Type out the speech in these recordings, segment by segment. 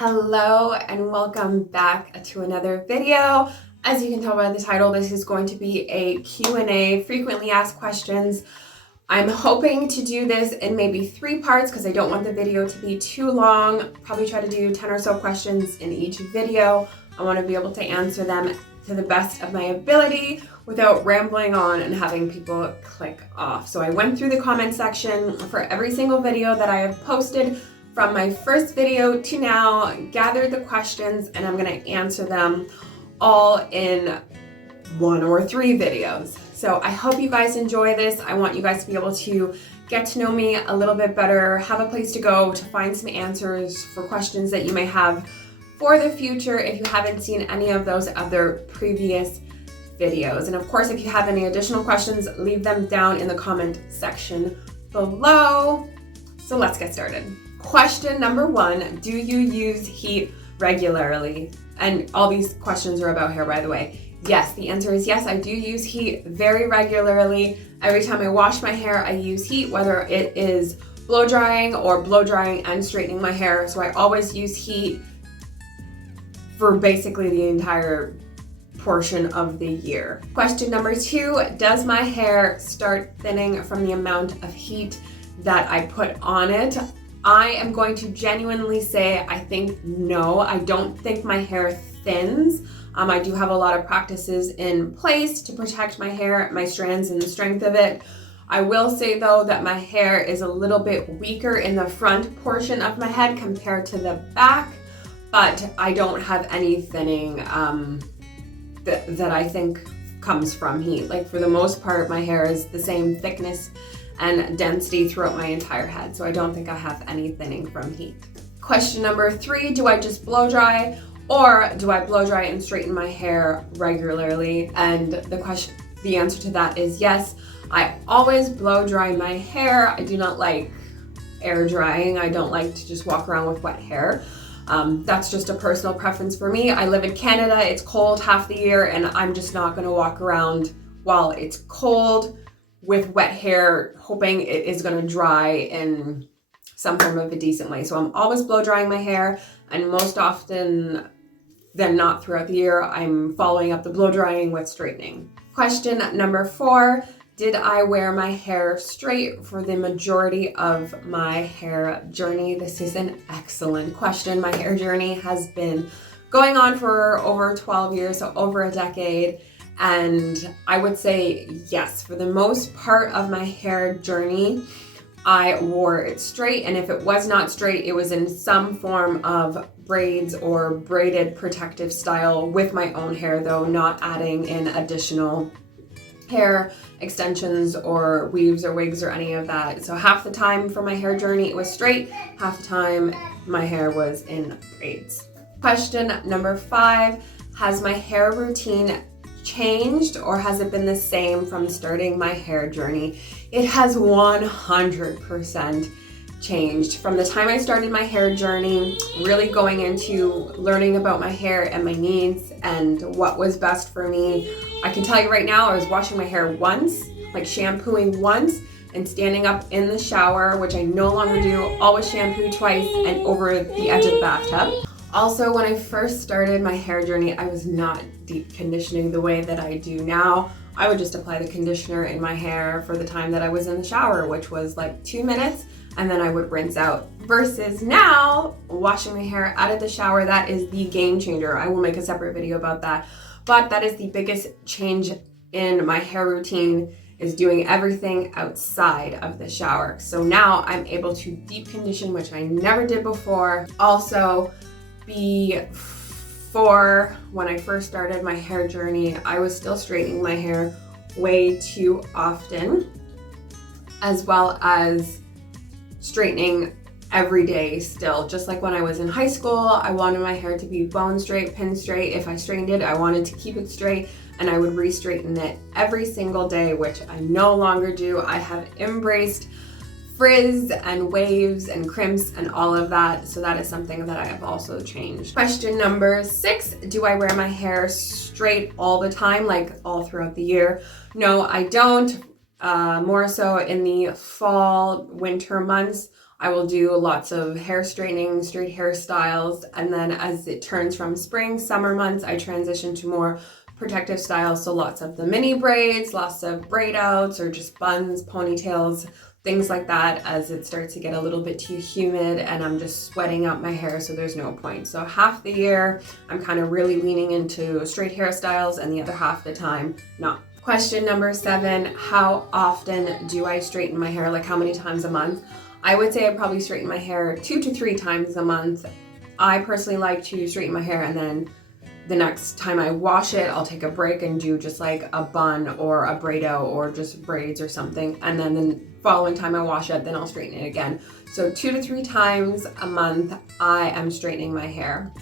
Hello and welcome back to another video. As you can tell by the title, this is going to be a Q&A, frequently asked questions. I'm hoping to do this in maybe 3 parts because I don't want the video to be too long. Probably try to do 10 or so questions in each video. I want to be able to answer them to the best of my ability without rambling on and having people click off. So I went through the comment section for every single video that I have posted from my first video to now, gathered the questions, and I'm gonna answer them all in 1 or 3 videos. So I hope you guys enjoy this. I want you guys to be able to get to know me a little bit better, have a place to go to find some answers for questions that you may have for the future if you haven't seen any of those other previous videos. And of course, if you have any additional questions, leave them down in the comment section below. So let's get started. Question number 1, do you use heat regularly? And all these questions are about hair, by the way. Yes, the answer is yes, I do use heat very regularly. Every time I wash my hair, I use heat, whether it is blow drying or blow drying and straightening my hair. So I always use heat for basically the entire portion of the year. Question number 2, does my hair start thinning from the amount of heat that I put on it? I am going to genuinely say I think no. I don't think my hair thins. I do have a lot of practices in place to protect my hair, my strands, and the strength of it. I will say though that my hair is a little bit weaker in the front portion of my head compared to the back, but I don't have any thinning that I think comes from heat. Like for the most part, my hair is the same thickness and density throughout my entire head, so I don't think I have any thinning from heat. Question number 3, do I just blow dry or do I blow dry and straighten my hair regularly? And the answer to that is yes. I always blow dry my hair. I do not like air drying. I don't like to just walk around with wet hair. That's just a personal preference for me. I live in Canada, it's cold half the year, and I'm just not gonna walk around while it's cold with wet hair, hoping it is gonna dry in some form of a decent way. So I'm always blow drying my hair, and most often than not throughout the year, I'm following up the blow drying with straightening. Question number 4, did I wear my hair straight for the majority of my hair journey? This is an excellent question. My hair journey has been going on for over 12 years, so over a decade. And I would say yes, for the most part of my hair journey, I wore it straight. And if it was not straight, it was in some form of braids or braided protective style with my own hair, though not adding in additional hair extensions or weaves or wigs or any of that. So half the time for my hair journey, it was straight. Half the time my hair was in braids. Question number 5, has my hair routine changed or has it been the same from starting my hair journey? It has 100% changed. From the time I started my hair journey, really going into learning about my hair and my needs and what was best for me, I can tell you right now, I was washing my hair once, like shampooing once, and standing up in the shower, which I no longer do, always shampoo twice and over the edge of the bathtub. Also, when I first started my hair journey, I was not deep conditioning the way that I do now. I would just apply the conditioner in my hair for the time that I was in the shower, which was like 2 minutes, and then I would rinse out. Versus now, washing my hair out of the shower, that is the game changer. I will make a separate video about that. But that is the biggest change in my hair routine, is doing everything outside of the shower. So now I'm able to deep condition, which I never did before. Also, before, when I first started my hair journey, I was still straightening my hair way too often, as well as straightening every day still. Just like when I was in high school, I wanted my hair to be bone straight, pin straight. If I straightened it, I wanted to keep it straight, and I would re-straighten it every single day, which I no longer do. I have embraced frizz and waves and crimps and all of that, so that is something that I have also changed. Question number 6, do I wear my hair straight all the time, like all throughout the year? No, I don't. More so in the fall, winter months. I will do lots of hair straightening, straight hairstyles, and then as it turns from spring, summer months, I transition to more protective styles. So lots of the mini braids, lots of braid outs or just buns, ponytails, things like that as it starts to get a little bit too humid and I'm just sweating out my hair, so there's no point. So half the year, I'm kind of really leaning into straight hairstyles and the other half the time, not. Question number 7, how often do I straighten my hair? Like how many times a month? I would say I probably straighten my hair 2 to 3 times a month. I personally like to straighten my hair and then the next time I wash it, I'll take a break and do just like a bun or a braid out or just braids or something. And then the following time I wash it, then I'll straighten it again. So 2 to 3 times a month, I am straightening my hair,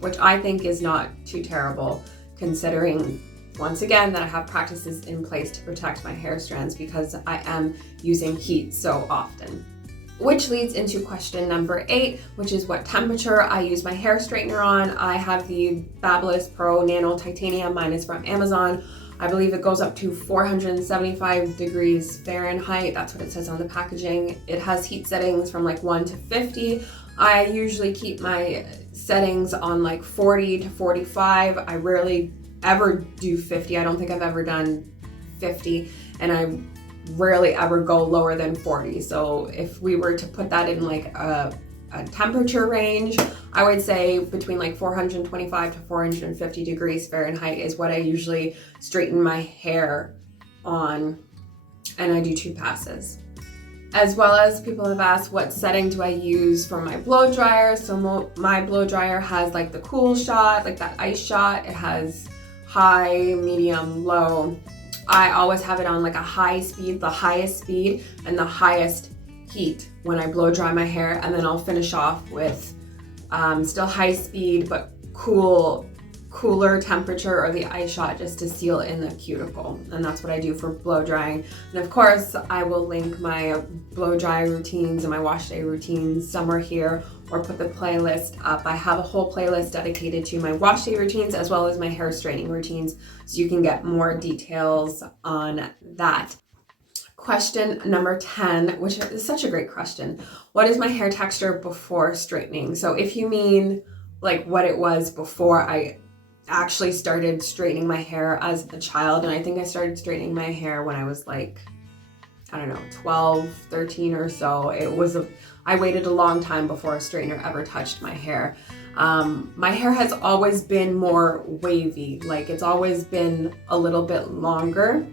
which I think is not too terrible considering, once again, that I have practices in place to protect my hair strands because I am using heat so often. Which leads into question number 8, which is what temperature I use my hair straightener on. I have the Babyliss Pro Nano Titanium. Mine is from Amazon. I believe it goes up to 475 degrees Fahrenheit. That's what it says on the packaging. It has heat settings from like 1 to 50. I usually keep my settings on like 40 to 45. I rarely ever do 50. I don't think I've ever done 50. And I rarely ever go lower than 40. So if we were to put that in like a temperature range, I would say between like 425 to 450 degrees Fahrenheit is what I usually straighten my hair on, and I do 2 passes. As well as people have asked what setting do I use for my blow dryer. So my blow dryer has like the cool shot, like that ice shot. It has high, medium, low. I always have it on like a high speed, the highest speed and the highest heat when I blow dry my hair, and then I'll finish off with still high speed but cooler temperature or the ice shot just to seal in the cuticle. And that's what I do for blow drying. And of course I will link my blow dry routines and my wash day routines somewhere here or put the playlist up. I have a whole playlist dedicated to my wash day routines as well as my hair straightening routines, so you can get more details on that. Question number 10, which is such a great question. What is my hair texture before straightening? So if you mean like what it was before I actually started straightening my hair as a child, and I think I started straightening my hair when I was like, I don't know, 12, 13 or so. I waited a long time before a straightener ever touched my hair. My hair has always been more wavy, like it's always been a little bit longer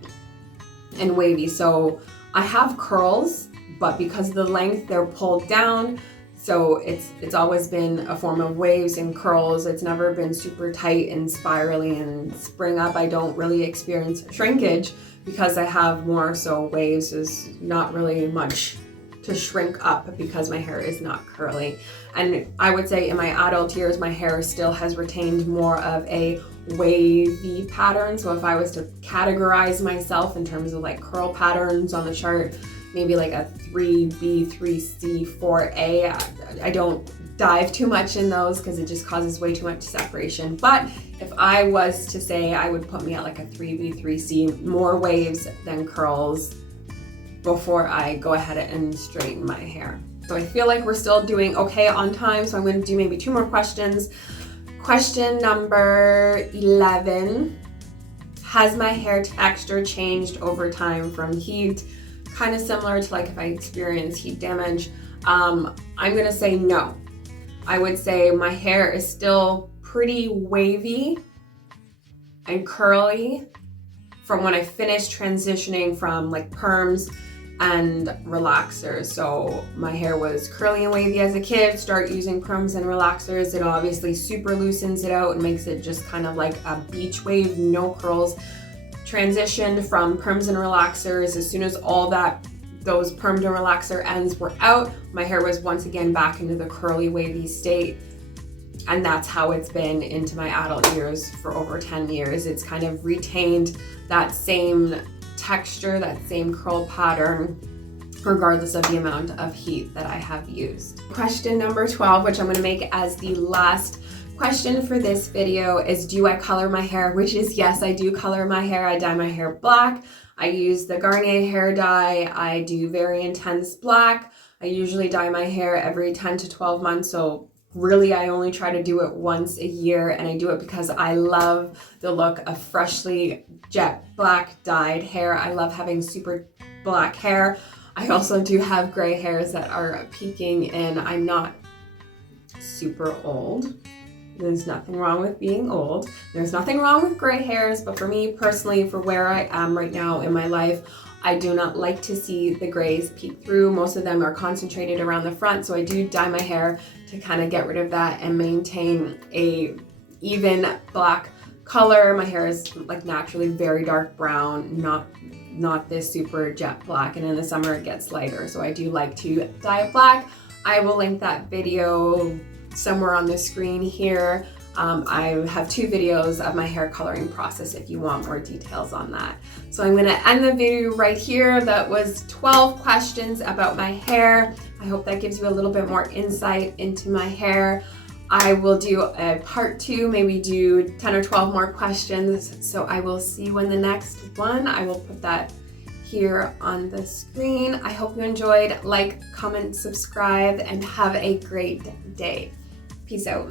and wavy. So I have curls, but because of the length, they're pulled down. So it's always been a form of waves and curls. It's never been super tight and spirally and spring up. I don't really experience shrinkage because I have more so waves. There's not really much to shrink up because my hair is not curly. And I would say in my adult years, my hair still has retained more of a wavy pattern. So if I was to categorize myself in terms of like curl patterns on the chart, maybe like a 3B, 3C, 4A. I don't dive too much in those because it just causes way too much separation. But if I was to say, I would put me at like a 3B, 3C, more waves than curls before I go ahead and straighten my hair. So I feel like we're still doing okay on time. So I'm going to do maybe 2 more questions. Question number 11. Has my hair texture changed over time from heat? Kind of similar to like if I experience heat damage. I'm gonna say no. I would say my hair is still pretty wavy and curly from when I finished transitioning from like perms and relaxers. So my hair was curly and wavy as a kid, start using perms and relaxers. It obviously super loosens it out and makes it just kind of like a beach wave, no curls. Transitioned from perms and relaxers. As soon as all those permed and relaxer ends were out, my hair was once again back into the curly wavy state. And that's how it's been into my adult years for over 10 years. It's kind of retained that same texture, that same curl pattern, regardless of the amount of heat that I have used. Question number 12, which I'm going to make as the last question for this video, is do I color my hair? Which is yes, I do color my hair. I dye my hair black. I use the Garnier hair dye. I do very intense black. I usually dye my hair every 10 to 12 months, so really I only try to do it once a year, and I do it because I love the look of freshly jet black dyed hair. I love having super black hair. I also do have gray hairs that are peaking, and I'm not super old. There's nothing wrong with being old. There's nothing wrong with gray hairs, but for me personally, for where I am right now in my life, I do not like to see the grays peek through. Most of them are concentrated around the front, so I do dye my hair to kind of get rid of that and maintain a even black color. My hair is like naturally very dark brown, not this super jet black, and in the summer it gets lighter, so I do like to dye it black. I will link that video somewhere on the screen here. I have 2 videos of my hair coloring process if you want more details on that. So I'm gonna end the video right here. That was 12 questions about my hair. I hope that gives you a little bit more insight into my hair. I will do a part 2, maybe do 10 or 12 more questions. So I will see you in the next one. I will put that here on the screen. I hope you enjoyed. Like, comment, subscribe, and have a great day. Peace out.